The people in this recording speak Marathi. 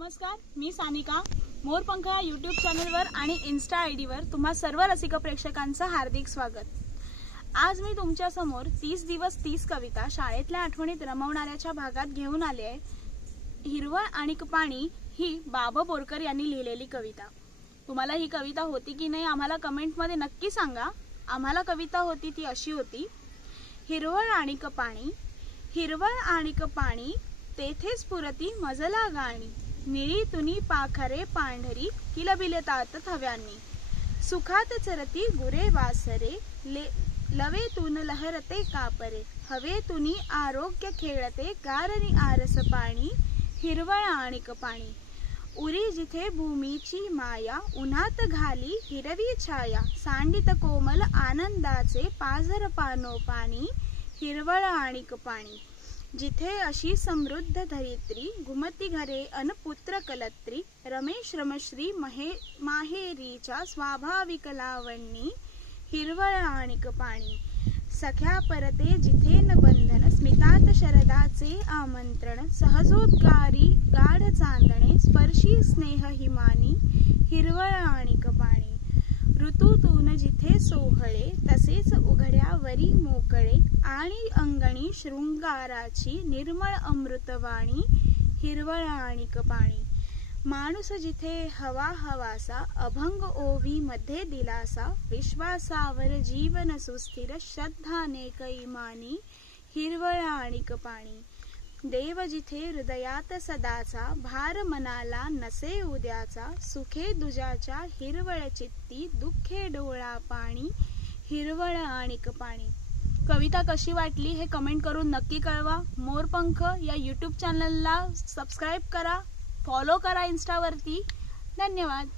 नमस्कार, मी सानिका. मोरपंख या यूट्यूब चॅनलवर आणि इन्स्टा आयडीवर तुम्हा सर्व रसिक प्रेक्षकांचं हार्दिक स्वागत. आज मी तुमच्या समोर 30 दिवस 30 कविता शाळेतल्या आठवणीत रमवणाऱ्याच्या भागात घेऊन आले आहे. हिरवळ आणि पाणी ही बाबा बोरकर यांनी लिहिलेली कविता. तुम्हाला ही कविता होती की नाही आम्हाला कमेंटमध्ये नक्की सांगा. आम्हाला कविता होती ती अशी होती. हिरवळ आणि पाणी, हिरवळ आणि पाणी, तेथे स्फुरती मजला गाणी. निळी तुनी पाखरे पांढरी, किलबिलतात थव्यांनी. सुखात चरती गुरे वासरे, लवेतून लहरते कापरे. हवेतूनी आरोग्य खेळते, गारनी आरस पाणी. हिरवळ आणि पाणी. उरी जिथे भूमीची माया, उन्हात घाली हिरवी छाया. सांडित कोमल आनंदाचे, पाझर पानोपानी. हिरवळ आणि पाणी. जिथे अशी समृद्ध धरित्री, घुमती घरे अन पुत्र कलत्री. रमेश रमश्री माहेरीच्या स्वाभाविक लावणी. हिरवळ आणि पाणी. सख्या परते जिथे न बंधन, स्मितात शरदाचे आमंत्रण. सहजोद्गारी गाढ चांदणे, स्पर्शी स्नेह हिमानी. हिरवळ आणि पाणी. ऋतूतून जिथे सोहळे, तसेच उघड्यावरी मोकळे. आणि अंगणी शृंगाराची निर्मळ अमृतवाणी. हिरवळ आणि पाणी. माणूस जिथे हवा हवासा, अभंग ओवी मध्ये दिलासा. विश्वासावर जीवन सुस्थिर, श्रद्धाने कैमानी. हिरवळ आणि पाणी. देव जिथे हृदयात सदाचा, भार मनाला नसे उद्याचा. सुखे दुजाच्या हिरवळ चित्ती, दुःखे डोळा पाणी. हिरवळ आणि पाणी. कविता कशी वाटली हे कमेंट करून नक्की कळवा. मोरपंख या यूट्यूब चॅनलला सबस्क्राईब करा, फॉलो करा इन्स्टावरती. धन्यवाद.